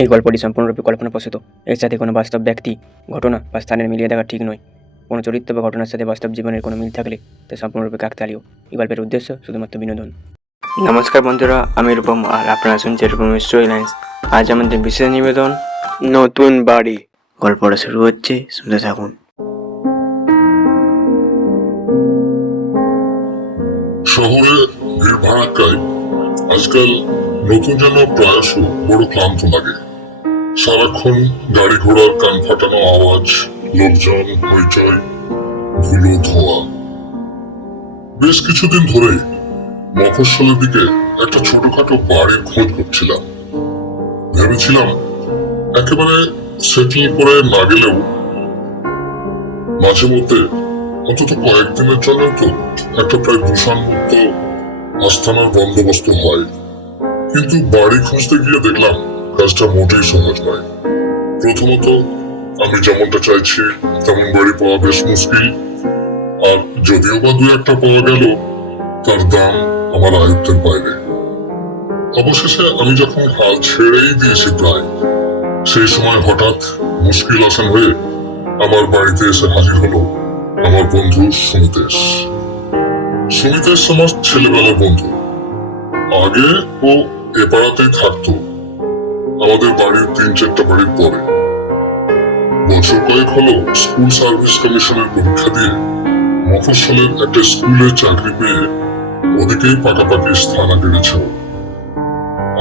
এই গল্পটি সম্পূর্ণরূপে কল্পনাপ্রসূত। এর সাথে কোনো বাস্তব ব্যক্তি, ঘটনা বা স্থানের মিলিয়ে দেখা ঠিক নয়। কোনো চরিত্র বা ঘটনার সাথে বাস্তব জীবনের কোনো মিল থাকলে তা সম্পূর্ণরূপে কাকতালীয়। এই গল্পের উদ্দেশ্য শুধুমাত্র বিনোদন। নমস্কার বন্ধুরা, আমি রূপম আর আপনারা শুনছেন রূপম স্টোরি লাইন্স। আজ আমাদের বিশেষ নিবেদন নতুন বাড়ি। গল্পটা শুরু হচ্ছে, শুনতে থাকুন। শহরে ভিড় ভাড়াক্কায় আজকাল নতুন যেন প্রায়শ বড় ক্লান্ত লাগে। সারাক্ষণ গাড়ি ঘোড়ার কান ফাটানো আওয়াজ, লোকজন, হইচই, ধুলো, ধোঁয়া। বেশ কিছুদিন ধরে মফস্বলের দিকে একটা ছোটখাটো বাড়ির খোঁজ করছিলাম। ভেবেছিলাম একেবারে সেটেল করে না গেলেও মাঝে মধ্যে অন্তত কয়েকদিনের জন্য তো একটা প্রায় দূষণমুক্ত আস্থানার বন্দোবস্ত হয়। কিন্তু বাড়ি খুঁজতে গিয়ে দেখলাম কাজটা মোটেই সহজ নয়। প্রথমত, আমি যেমনটা চাইছি তেমন বাড়ি পাওয়া বেশ মুশকিল, আর যদিও বা দু একটা পাওয়া গেল তার দাম আমার আয়ত্তের বাইরে। অবশেষে আমি যখন হাল ছেড়েই দিয়েছি প্রায়, সেই সময় হঠাৎ মুশকিল আসান হয়ে আমার বাড়িতে এসে হাজির হলো আমার বন্ধু সুমিতেশ। সুমিতেশ আমার ছেলেবেলার বন্ধু। আগে ও এ পাড়াতেই থাকতো, আমাদের বাড়ির 3-4টা বাড়ির পরে। বছর কয়েক হলো স্কুল সার্ভিস কমিশনের পরীক্ষা দিয়ে মফস্বলের একটা স্কুলে চাকরি পেয়ে ওদিকেই পাকাপাকি স্থান বেড়েছে।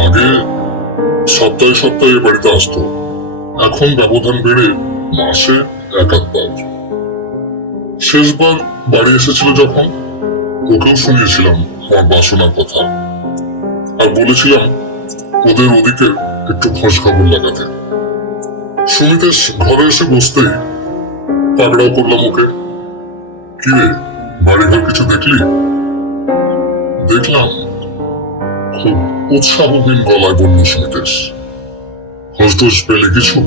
আগে সপ্তাহে সপ্তাহে বাড়িতে আসতো, এখন ব্যবধান বেড়ে মাসে 1-8 বার। শেষবার বাড়ি এসেছিল যখন, ওকেও শুনিয়েছিলাম আমার বাসনার কথা, আর বলেছিলাম ওদের ওদিকে একটু খোঁজ খবর লাগাতে। সুমিতেশ ঘরে এসে বসতেই পাকড়াও করলাম ওকে। কি রে, বাড়িঘর কিছু দেখলি? দেখলাম, খুব উৎসাহহীন গলায় বলল সুমিতেশ। খোঁজ টোজ পেলে কিছু?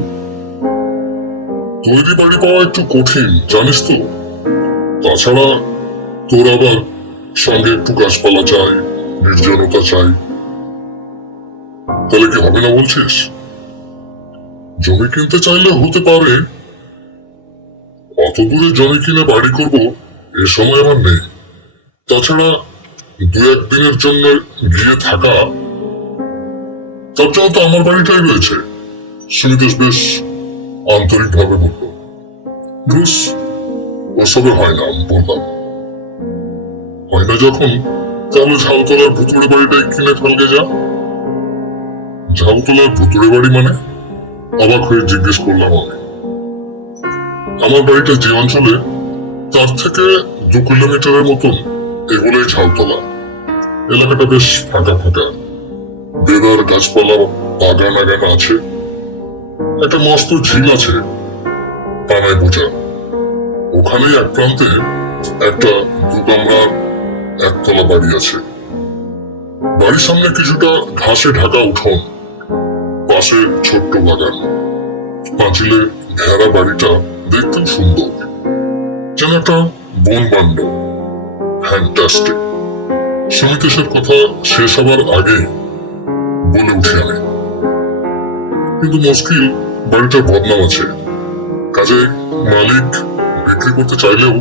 তৈরি বাড়ি পাওয়া একটু কঠিন জানিস তো। তাছাড়া তোর আবার সঙ্গে একটু গাছপালা চাই, নির্জনতা চাই। তাহলে কি হবে না বলছিস? জমি কিনতে চাইলে হতে পারে। অত দূরে জমি কিনে বাড়ি করব এ সময় আমার নেই। তাছাড়া 2-1 দিনের জন্য গিয়ে থাকা, তার জন্য তো আমার বাড়িটাই রয়েছে। সুমিতেশ বেশ আন্তরিক ভাবে বলল। ব্রুস, ওসবে হয় না, বললাম। হয় না যখন, তাহলে ঝাউতলার ভুতুড়ে বাড়িটাই কিনে ফেলগে যা। ঝাউতলার ভুতুড়ে বাড়ি মানে? অবাক হয়ে জিজ্ঞেস করলাম আমি। আমার বাড়িটা যে অঞ্চলে, তার থেকে 2 কিলোমিটারের মতন এগুলোই ঝাউতলা। এলাকাটা বেশ ফাঁকা ফাঁকা, দেদার গাছপালা, বাগান আগান আছে। একটা মস্ত ঝিল আছে পানায় বোঝা। ওখানেই এক প্রান্তে একটা 2 কামরার একতলা বাড়ি আছে। বাড়ির সামনে কিছুটা ঘাসে ঢাকা উঠোন, পাশে ছোট্ট বাগান। পাঁচিলে ঘেরা বাড়িটা দেখতেও সুন্দর, যেন একটা বন বান্ড। ফ্যান্টাস্টিক। সুমিতেশের কথা শেষ হবার আগে বলে উঠি আমি। কিন্তু মুশকিল, বাড়িটার বদনাম আছে। কাজে মালিক বিক্রি করতে চাইলেও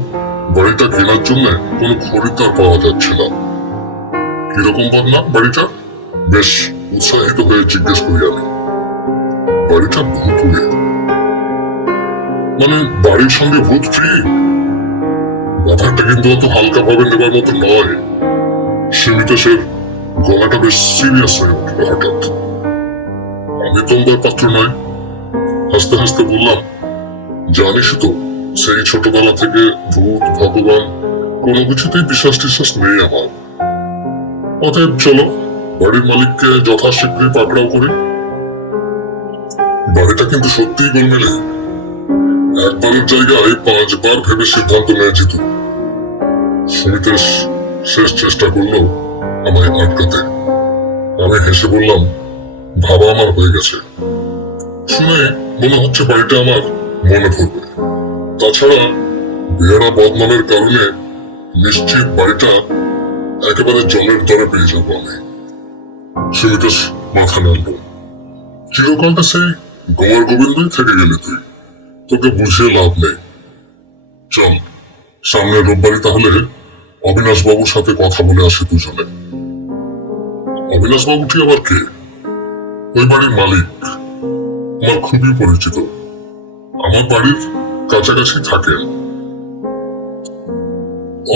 বাড়িটা কেনার জন্য কোনো খরিদ্দার পাওয়া যাচ্ছে না। কিরকম বদনাম বাড়িটা? বেশ উৎসাহিত হয়ে জিজ্ঞেস করি আমি। বাড়িটা ভুতুড়ে। মানে বাড়ির সঙ্গে ভূত ফ্রি? ব্যাপারটা কিন্তু অত হালকা ভাবে নেবার মতো নয়। সুমিতেশের গলাটা বেশ সিরিয়াস হয়ে উঠল হঠাৎ। আমি তোমার পাত্র নয়। হাসতে হাসতে বললাম, জানিস তো সেই ছোটবেলা থেকে ভূত, ভগবান কোনো কিছুতেই বিশ্বাস টিশ্বাস নেই আমার। অতএব চলো বাড়ির মালিককে যথাশীঘ্রই পাকড়াও করি। বাড়িটা কিন্তু সত্যিই গোলমেলে। একবারের জায়গায় 5 বার ভেবে সিদ্ধান্ত নেয় জিতু। সুমিতেশ শেষ চেষ্টা করলো আমায় আটকাতে। আমি হেসে বললাম, ভাবা আমার হয়ে গেছে। শুনে মনে হচ্ছে বাড়িটা আমার মনে পড়বে। তাছাড়া বেহারা বদনামের কারণে নিশ্চিত বাড়িটা একেবারে জলের দরে পেয়ে যাবো আমি। সুমিতেশ মাথা নাড়ল। চিরকালটা সেই গোয়ার গোবিন্দই থেকে গেলি তুই। তোকে বুঝিয়ে লাভ নেই। চল সামনের রোববারই তাহলে অবিনাশ বাবুর সাথে কথা বলে আসি দুজনে। অবিনাশ বাবুটি আবার কে? ওই বাড়ির মালিক, আমার খুবই পরিচিত। আমার বাড়ির কাছাকাছি থাকেন।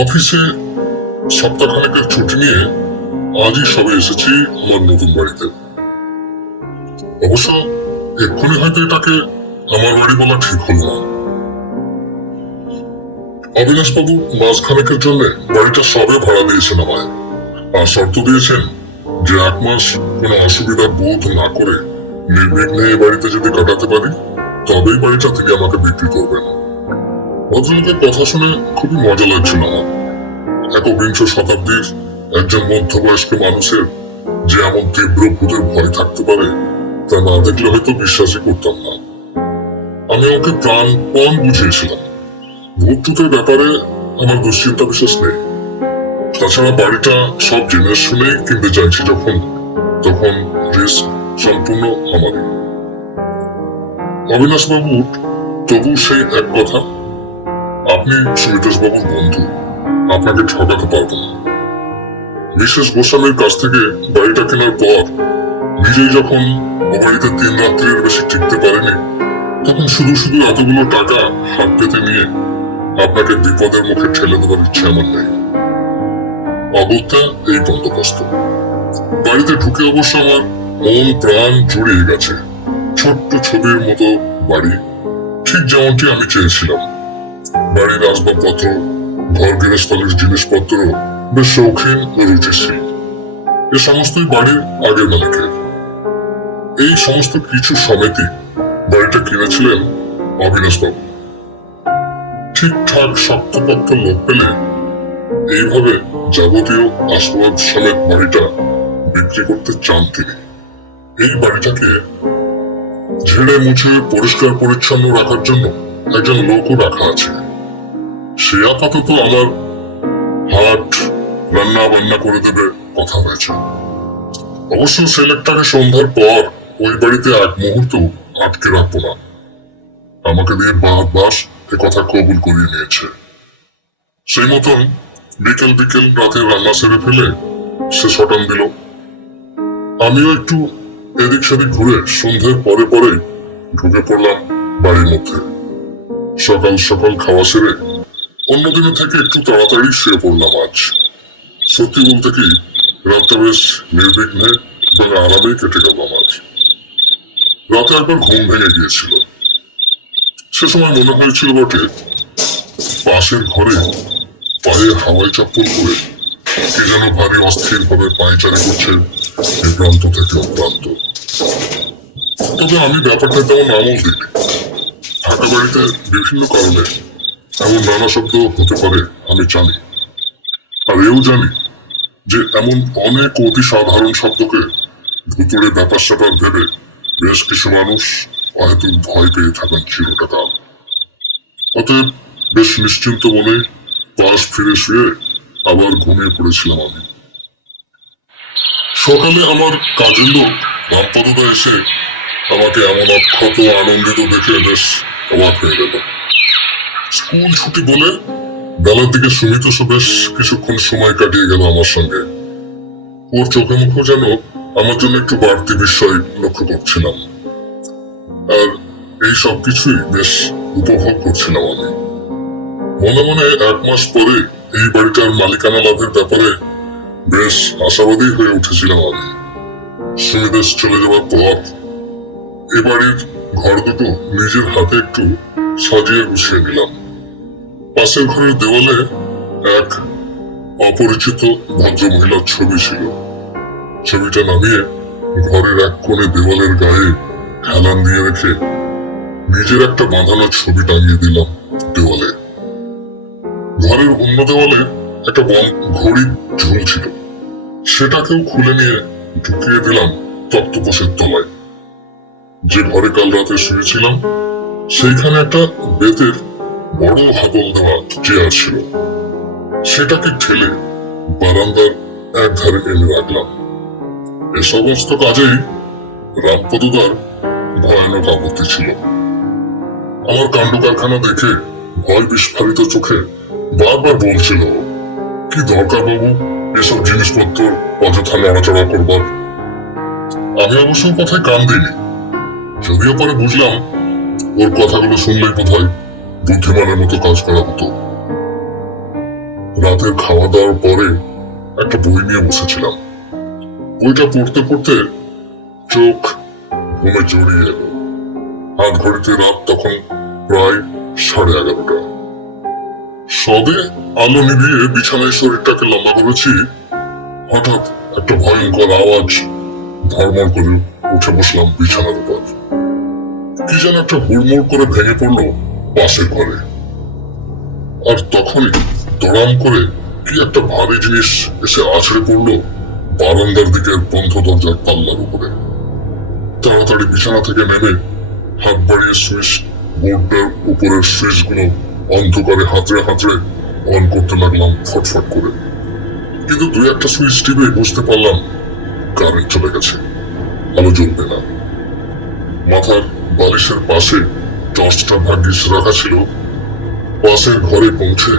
অফিসে সপ্তাহখানেকের ছুটি নিয়ে আজই সবে এসেছি আমার নতুন বাড়িতে। অবশ্য এক্ষুনি হয়তো এটাকে আমার বাড়ি বলা ঠিক হলো না। অবিনাশ বাবু মাসখানেকের জন্য বাড়িটা সবে ভাড়া দিয়েছেন আমায়, আর শর্ত দিয়েছেন যে 1 মাস কোনো অসুবিধা বোধ না করে নির্বিঘ্নে এ বাড়িতে যদি কাটাতে পারি তবেই বাড়িটা তিনি আমাকে বিক্রি করবেন। ভদ্রলোকের কথা শুনে খুবই মজা লাগছিল আমার। একবিংশ শতাব্দীর একজন মধ্যবয়স্ক মানুষের যে এমন তীব্র ভূতের ভয় থাকতে পারে তা না দেখলে হয়তো বিশ্বাসই করতাম না। আমি ওকে প্রাণপণ বুঝিয়েছিলাম ভূত টুতের ব্যাপারে আমার দুশ্চিন্তা বিশেষ নেই। তাছাড়া বাড়িটা সব জেনে শুনে কিনতে চাইছি যখন, তখন রিস্ক সম্পূর্ণ আমারই। অবিনাশ বাবুর তবু সেই এক কথা, আপনি সুমিতেশ বাবুর বন্ধু, আপনাকে ঠকাতে পারবো না। মিসেস গোস্বামীর কাছ থেকে বাড়িটা কেনার পর নিজেই যখন ও বাড়িতে 3 রাত্রির বেশি টিকতে পারেনি, তখন শুধু শুধু এতগুলো টাকা হাত পেতে নিয়ে আপনাকে বিপদের মুখে ঠেলে দেবার ইচ্ছে আমার নেই। অগত্যা এই বন্দোবস্ত। বাড়িতে ঢুকে অবশ্য আমার মন প্রাণ জুড়িয়ে গেছে। ছোট্ট ছবির মতো বাড়ি, ঠিক যেমনটি আমি চেয়েছিলাম। বাড়ির আসবাবপত্র, ঘর গৃহস্থলের জিনিসপত্র বেশ শৌখিন ও রুচিশীল। এ সমস্তই বাড়ির আগের মালিকের। এই সমস্ত কিছু সমেতই বাড়িটা কিনেছিলেন অবিনাশ বাবু। ঠিকঠাক শক্তপক্ত লোক পেলে এইভাবে যাবতীয় আসবাব সমেত বাড়িটা বিক্রি করতে চান তিনি। এই বাড়িটাকে ঝেড়ে মুছে পরিষ্কার পরিচ্ছন্ন রাখার জন্য একজন লোকও রাখা আছে। সে আপাতত আমার হাট রান্না বান্না করে দেবে কথা হয়েছে। অবশ্য ছেলেটাকে সন্ধ্যার পর ওই বাড়িতে 1 মুহূর্ত আটকে রাখবো না। আমাকে দিয়ে বাস এ কথা কবুল করিয়ে নিয়েছে। সেই মতন বিকেল বিকেল রাতের রান্না সেরে ফেলে সে সটান দিল। আমিও একটু এদিক সেদিক ঘুরে সন্ধ্যের পরে পরে ঢুকে পড়লাম বাড়ির মধ্যে। সকাল সকাল খাওয়া সেরে অন্যদিনের থেকে একটু তাড়াতাড়ি শুয়ে পড়লাম আজ। সত্যি বলতে কি, রাতটা বেশ নির্বিঘ্নে এবং আরামেই কেটে গেল আমার। রাতে একবার ঘুম ভেঙে গিয়েছিল। সে সময় মনে হয়েছিল বটে পাশের ঘরে পায়ে হাওয়াই চপ্পল করে কে যেন ভারী অস্থির ভাবে পায়চারি করছে এ প্রান্ত থেকে ও প্রান্ত। তবে আমি ব্যাপারটা তেমন আমল দিইনি। ঢাকা বাড়িতে বিভিন্ন কারণে এমন নানা শব্দ হতে পারে আমি জানি, আর এও জানি যে এমন অনেক অতি সাধারণ শব্দকে ভুতুড়ে ব্যাপার স্যাপার ভেবে বেশ কিছু মানুষ হয়তো ভয় পেয়ে থাকেন চিরকাল। অতএব বেশ নিশ্চিন্ত মনে পাশ ফিরে শুয়ে আবার ঘুমিয়ে পড়েছিলাম আমি। সকালে আমার কাজের লোক রামপদদা এসে আমাকে এমন অক্ষত আনন্দিত দেখে বেশ অবাক হয়ে গেল। স্কুল ছুটি বলে বেলার দিকে সুমিত বেশ কিছুক্ষণ সময় কাটিয়ে গেল আমার সঙ্গে। ওর চোখে মুখে যেন আমার জন্য একটু বাড়তি বিষয় লক্ষ্য করছিলাম, আর এই সব কিছুই বেশ উপভোগ করছিলাম আমি। মনে মনে 1 মাস পরে এই বাড়িটার মালিকানা লাভের ব্যাপারে বেশ আশাবাদী হয়ে উঠেছিলাম আমি। সুমিদেশ চলে যাওয়ার পর এ বাড়ির ঘর দুটো নিজের হাতে একটু সাজিয়ে গুছিয়ে নিলাম। পাশের ঘরের দেওয়ালে এক অপরিচিত ভদ্র মহিলার ছবি ছিল। ছবিটা নামিয়ে ঘরের এক কোণে দেওয়ালের গায়ে হেলান দিয়ে রেখে নিজের একটা বাঁধানো ছবি টাঙিয়ে দিলাম দেওয়ালে। ঘরের অন্য দেওয়ালে একটা ঘড়ি ঝুলছিল, সেটাকেও খুলে নিয়ে ঢুকিয়ে দিলাম তক্তপোষের তলায়। যে ঘরে কাল রাতে শুয়েছিলাম সেইখানে একটা বেতের বড় হাতল দেওয়া চেয়ার ছিল, সেটাকে ঠেলে বারান্দার এক ধারে এনে রাখলাম। এ সমস্ত কাজেই রামপদদার ভয়ানক আপত্তি ছিল। আমার কাণ্ড কারখানা দেখে ভয় বিস্ফারিত চোখে বারবার বলছিল, কি দরকার বাবু এসব জিনিসপত্র অযথা নড়াচড়া করবার। আমি অবশ্য কথায় কান দিইনি, যদিও পরে বুঝলাম ওর কথাগুলো শুনলেই বোধহয় বুদ্ধিমানের মতো কাজ করা হতো। রাতের খাওয়া দাওয়ার পরে একটা বই নিয়ে বসেছিলাম। বইটা পড়তে পড়তে চোখ ঘুমে জড়িয়ে এলো। হাত ঘড়িতে রাত তখন প্রায় 11:30। সবে আলো নিভিয়ে বিছানায় শরীরটাকে লম্বা করেছি, হঠাৎ একটা ভয়ঙ্কর আওয়াজ। ধর্মর করে উঠে বসলাম বিছানার উপর। কি যেন একটা হুড়মুড় করে ভেঙে পড়লো পাশের ঘরে। আর তখনই দড়াম করে কি একটা ভারী জিনিস এসে আছড়ে পড়লো বারান্দার দিকের বন্ধ দরজার পাল্লার উপরে। তাড়াতাড়ি বিছানা থেকে নেমে হাত বাড়িয়ে সুইচ বোর্ডটার উপরের সুইচগুলো অন্ধকারে হাতড়ে হাতড়ে অন করতে লাগলাম ফটফট করে। কিন্তু দুই একটা সুইচ টিপে বুঝতে পারলাম কারেন্ট চলে গেছে, আলো জ্বলবে না। মাথার বালিশের পাশে টর্চটা ভাগ্যিস রাখা ছিল। পাশের ঘরে পৌঁছে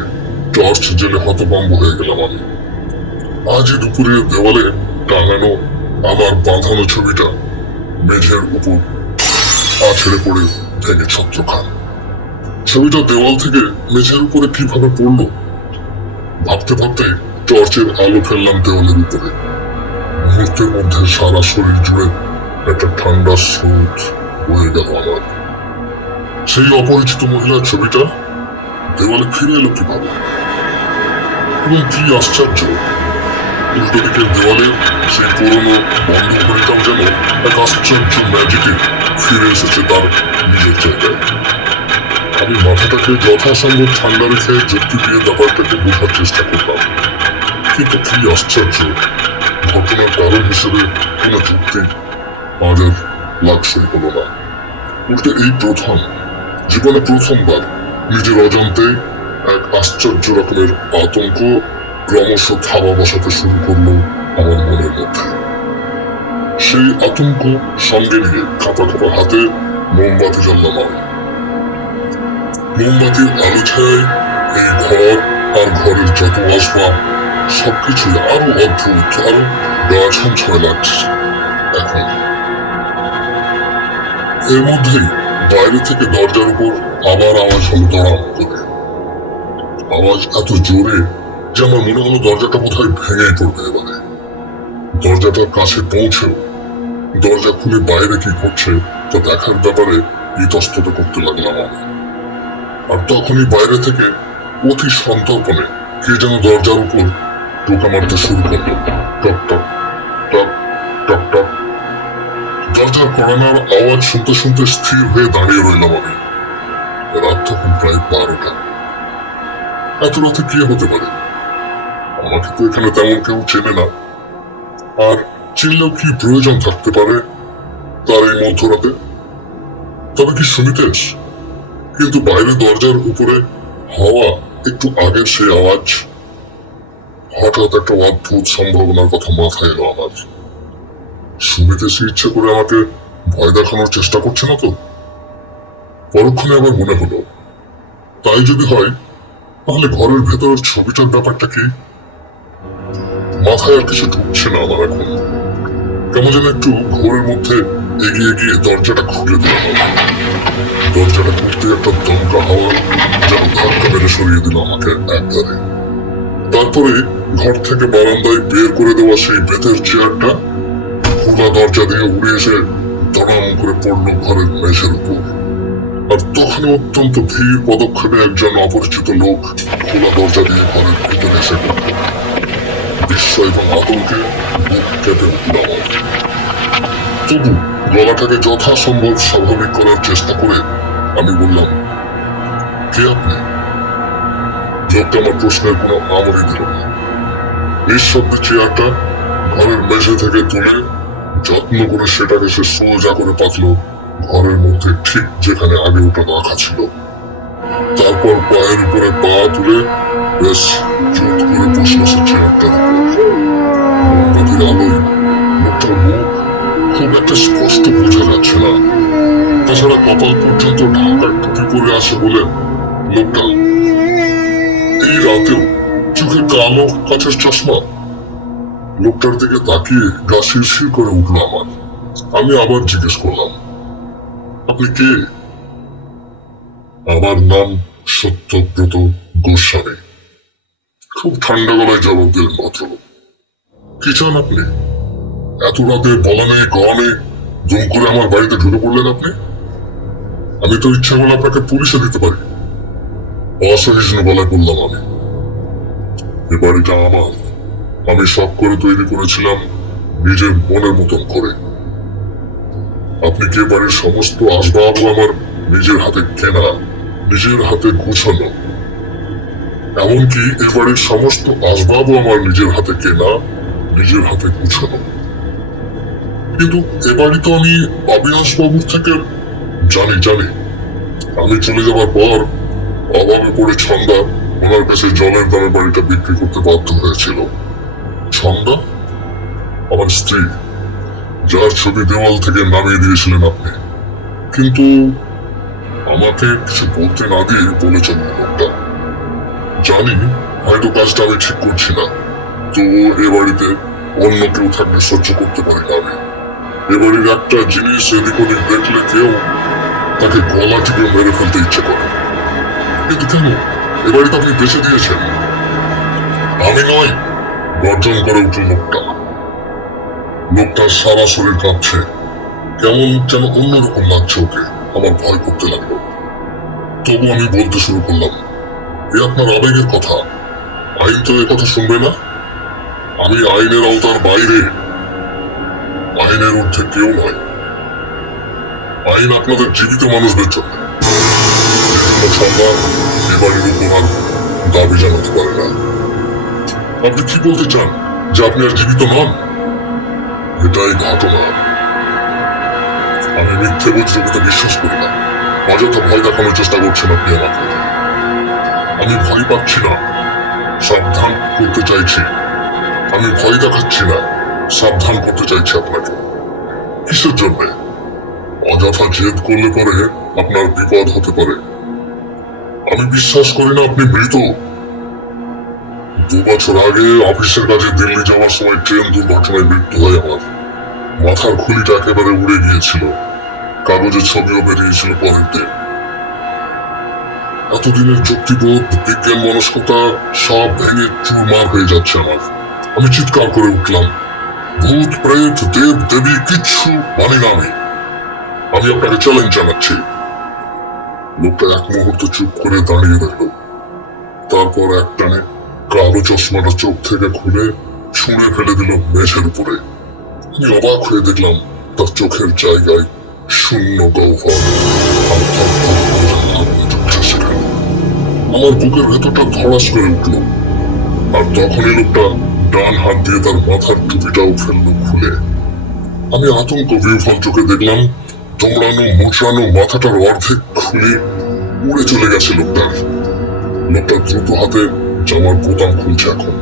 টর্চ জেলে হতভম্ব হয়ে গেলাম আমি। আজই দুপুরে দেওয়ালে টাঙানো আমার বাঁধানো ছবিটা মেঝের উপর আছড়ে পড়ে ভেঙে ছত্রখান। ছবিটা দেওয়াল থেকে মেঝের উপরে কিভাবে পড়লো ভাবতে ভাবতে টর্চের আলো ফেললাম দেওয়ালের উপরে। মুহূর্তের মধ্যে সারা শরীর জুড়ে একটা ঠান্ডা স্রোত বয়ে গেল আমার। সেই অপরিচিত মহিলার ছবিটা দেওয়ালে ফিরে এলো কিভাবে? এবং কি আশ্চর্য, উল্টো দিকের দেওয়ালে সেই পুরনো বন্ধ ঘড়িটাও যেন এক আশ্চর্য ম্যাজিকে ফিরে এসেছে তার নিজের জায়গায়। আমি মাথাটাকে যথাসম্ভব ঠান্ডা রেখে যুক্তি দিয়ে ব্যাপারটাকে বোঝার চেষ্টা করলাম, কিন্তু কি আশ্চর্য, ঘটনার কারণ হিসেবে কোনো যুক্তি আজ আর লাগসই হলো না। উল্টে এই প্রথম, জীবনে প্রথমবার নিজের অজান্তে এক আশ্চর্য রকমের আতঙ্ক ক্রমশ থাবা বসাতে শুরু করলো আমার মনের মধ্যে। সেই আতঙ্ক সঙ্গে নিয়ে খাপা খাপা হাতে মোমবাতি জ্বাললাম আমি। মোমবাতির আলো ছায় এই ঘর আর ঘরের যত আসবাব সবকিছু আরো অদ্ভুত, আরো গা ছমছমে লাগছে এখন। এর মধ্যেই বাইরে থেকে দরজার উপর আবার আওয়াজ হলো দড়াম করে। আওয়াজ এত জোরে যে আমার মনে হলো দরজাটা কোথায় ভেঙে পড়বে এবারে। দরজাটার কাছে পৌঁছেও দরজা খুলে বাইরে কি ঘটছে তা দেখার ব্যাপারে ইতস্তত করতে লাগলাম আমি। আর তখনই বাইরে থেকে অতি সন্তর্পণে কে যেন দরজার উপর টোকা মারতে শুরু করলো। টক টক টক টক টক। দরজার কড়ানোর আওয়াজ শুনতে শুনতে স্থির হয়ে দাঁড়িয়ে রইলাম আমি। রাত তখন প্রায় 12টা। এত রাতে কি হতে পারে? আমাকে তো এখানে তেমন কেউ চেনে না, আর চিনলেও কি প্রয়োজন থাকতে পারে তার এই মধ্যরাতে? তবে কি সুমিতেশ? কিন্তু বাইরে দরজার উপরে হাওয়া একটু আগের সেই আওয়াজ। হঠাৎ একটা অদ্ভুত সম্ভাবনার কথা মাথায় এলো আমার। সুমিতেশ ইচ্ছে করে আমাকে ভয় দেখানোর চেষ্টা করছে না তো? পরক্ষণে আবার মনে হলো, তাই যদি হয় তাহলে ঘরের ভেতরের ছবিটার ব্যাপারটা কি? মাথায় আর কিছু ঢুকছে না আমার এখন। কেমন যেন একটু ঘরের মধ্যে এগিয়ে গিয়ে দরজাটা খুলে দিলাম। দরজাটা খুলতে একটা দমকা হাওয়া যেন ধাক্কা মেরে সরিয়ে দিল আমাকে একবারে। তারপরে ঘর থেকে বারান্দায় বের করে দেওয়া সেই বেতের চেয়ারটা খোলা দরজা দিয়ে উড়ে এসে দড়াম করে পড়লো ঘরের মেঝের উপর। আর তখন অত্যন্ত ধীর পদক্ষেপে একজন অপরিচিত লোক খোলা দরজা দিয়ে ঘরের ভিতরে এসে পড়ল। বিস্ময় এবং আতঙ্কে বুক কেঁপে উঠল আমার। তবু গলাটাকে যথাসম্ভব স্বাভাবিক করার চেষ্টা করে আমি বললাম, কে আপনি? লোকটা আমার প্রশ্নের কোনো আমলই দিল না। নিঃশব্দে চেয়ারটা ঘরের মেঝে থেকে তুলে যত্ন করে সেটাকে সে সোজা করে পাতলো ঘরের মধ্যে, ঠিক যেখানে আগে ওটা রাখা ছিল। তারপর পায়ের উপরে পা তুলে বেশ জোর করে বসলো সে চেয়ারটার উপর। মোমবাতির আলোয় লোকটার মুখ খুব একটা স্পষ্ট বোঝা যাচ্ছে না। তাছাড়া কপাল পর্যন্ত ঢাকার টুপি পরে আছে বলে লোকটা। এই রাতেও চোখে কালো কাঁচের চশমা। লোকটার দিকে তাকিয়ে গা শিরশির করে উঠলো আমার। আমি আবার জিজ্ঞেস করলাম, আপনি কে? আমার নাম সত্যব্রত গোস্বামী। খুব ঠান্ডা গলায় জবাব দিলেন ভদ্রলোক। কি চান আপনি? এত রাতে বলা নেই গড়া নেই জম করে আমার বাড়িতে ঢুকে পড়লেন আপনি? আমি তো ইচ্ছা করলে আপনাকে পুলিশে দিতে পারি। অসহিষ্ণু গলায় বললাম আমি। এ বাড়িটা আমার। আমি শখ করে তৈরি করেছিলাম নিজের মনের মতন করে। আপনি কি বাড়ির সমস্ত আসবাব আমার নিজের হাতে কেনা, নিজের হাতে গুছানো? এমনকি এ বাড়ির সমস্ত আসবাবও আমার নিজের হাতে কেনা, নিজের হাতে গুছানো। কিন্তু এ বাড়ি তো আমি অবিনাশ বাবুর থেকে জানি। আমি চলে যাবার পর অভাবে পড়ে ছন্দা ওনার কাছে জলের দামে বাড়িটা বিক্রি করতে বাধ্য হয়েছিল। ছন্দা আমার স্ত্রী, যার ছবি দেওয়াল থেকে নামিয়ে দিয়েছিলেন আপনি। কিন্তু আমাকে কিছু বলতে না দিয়ে বলেছেন লোকটা। জানি হয়তো কাজটা আমি ঠিক করছি না, তবুও এ বাড়িতে অন্য কেউ থাকলে সহ্য করতে পারি না আমি। এ বাড়ির একটা জিনিস এদিক ওদিক দেখলে কেউ তাকে গলা টিপে মেরে ফেলতে ইচ্ছে করে। কিন্তু কেন? এ বাড়িতে আপনি বেঁচে দিয়েছেন। আমি নয়, গর্জন করে উঠল লোকটা। লোকটার সারা শরীর কাঁপছে, কেমন যেন অন্যরকম লাগছে ওকে। আমার ভয় করতে লাগলো। তবু আমি বলতে শুরু করলাম, এ আপনার আবেগের কথা। আইন তো এ কথা শুনবে না। আমি আইনের আওতার বাইরে, আইনের ঊর্ধ্বে কেউ নয়। আইন আপনাদের জীবিত মানুষদের জন্য। এজন্য সরকার এ বাড়ির উপহার দাবি জানাতে পারে না। আপনি কি বলতে চান যে আপনি আর জীবিত নন? এটাই ঘটনা। আমি মিথ্যে বজ্রকে বিশ্বাস করি না। অযথা ভয় দেখানোর চেষ্টা করছেন আপনি আমাকে। আমি ভয় পাচ্ছি না, সাবধান করতে চাইছি। আমি ভয় দেখাচ্ছি না, সাবধান করতে চাইছি আপনাকে। কিসের জন্য? অযথা জেদ করলে পরে আপনার বিপদ হতে পারে। আমি বিশ্বাস করি না আপনি মৃত। 2 বছর আগে অফিসের কাজে দিল্লি যাওয়ার সময় ট্রেন দুর্ঘটনায় মৃত্যু হয় আমার। মাথার খুলিটা একেবারে উড়ে গিয়েছিল, কাগজে ছবিও বেরিয়েছিল পরের দিন। এতদিনের যুক্তিবোধ, বিজ্ঞান মনস্কতা সব ভেঙে চুরমার হয়ে যাচ্ছে আমার। আমি চিৎকার করে উঠলাম, ভূত প্রেত দেব দেবী কিচ্ছু মানি না আমি। আমি আপনাকে চ্যালেঞ্জ জানাচ্ছি। লোকটা এক মুহূর্ত চুপ করে দাঁড়িয়ে রইল। তারপর একটানে কালো চশমাটা চোখ থেকে খুলে ছুঁড়ে ফেলে দিল মেঝের উপরে। আমি অবাক হয়ে দেখলাম তার চোখের জায়গায় শূন্য গহ্বর। আমার বুকের ভেতরটা ধড়াস করে উঠল। আর তখনই লোকটা ডান হাত দিয়ে তার মাথার টুপিটাও ফেললো খুলে। আমি আতঙ্ক বিহ্বল চোখে দেখলাম তোমরানো মোচড়ানো মাথাটার অর্ধেক খুলে উড়ে চলে গেছে লোকটা দ্রুত হাতে জামার বোতাম খুলছে এখন।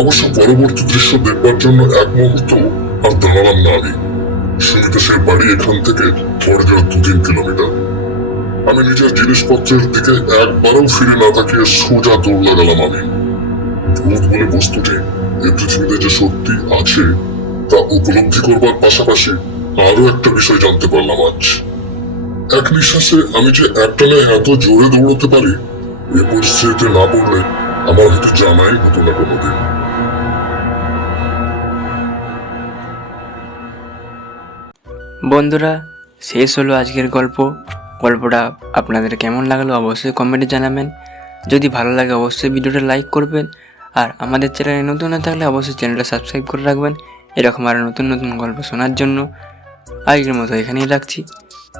অবশ্য পরবর্তী দৃশ্য দেখবার জন্য এক মুহূর্ত আর দাঁড়ালাম না আমি। সুমিতা সে বাড়ি এখান থেকে পর্যায় 2-3 কিলোমিটার। আমি নিজের জিনিসপত্রের দিকে একবারও ফিরে না তাকিয়ে সোজা দৌড় লাগালাম আমি। ভূত বলে বস্তুটি এই পৃথিবীতে যে সত্যি আছে তা উপলব্ধি করবার পাশাপাশি আরো একটা বিষয় জানতে পারলাম আজ। এক নিঃশ্বাসে আমি যে একটানে এত জোরে দৌড়তে পারি, এ পরিস্থিতিতে না পড়লে আমার হয়তো জানাই হতো না কোনোদিন। বন্ধুরা, শেষ হলো আজকের গল্পটা আপনাদের কেমন লাগলো অবশ্যই কমেন্টে জানাবেন। যদি ভালো লাগে অবশ্যই ভিডিওটা লাইক করবেন, আর আমাদের চ্যানেলে নতুন না থাকলে অবশ্যই চ্যানেলটা সাবস্ক্রাইব করে রাখবেন এরকম আরও নতুন নতুন গল্প শোনার জন্য। আজকের মতো এখানেই রাখছি।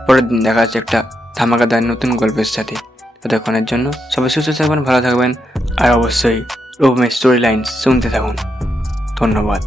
পরের দিন দেখা যাচ্ছে একটা ধামাকাদার নতুন গল্পের সাথে। ততক্ষণের জন্য সবাই সুস্থ থাকবেন, ভালো থাকবেন, আর অবশ্যই রূপমের স্টোরি লাইন শুনতে থাকুন। ধন্যবাদ।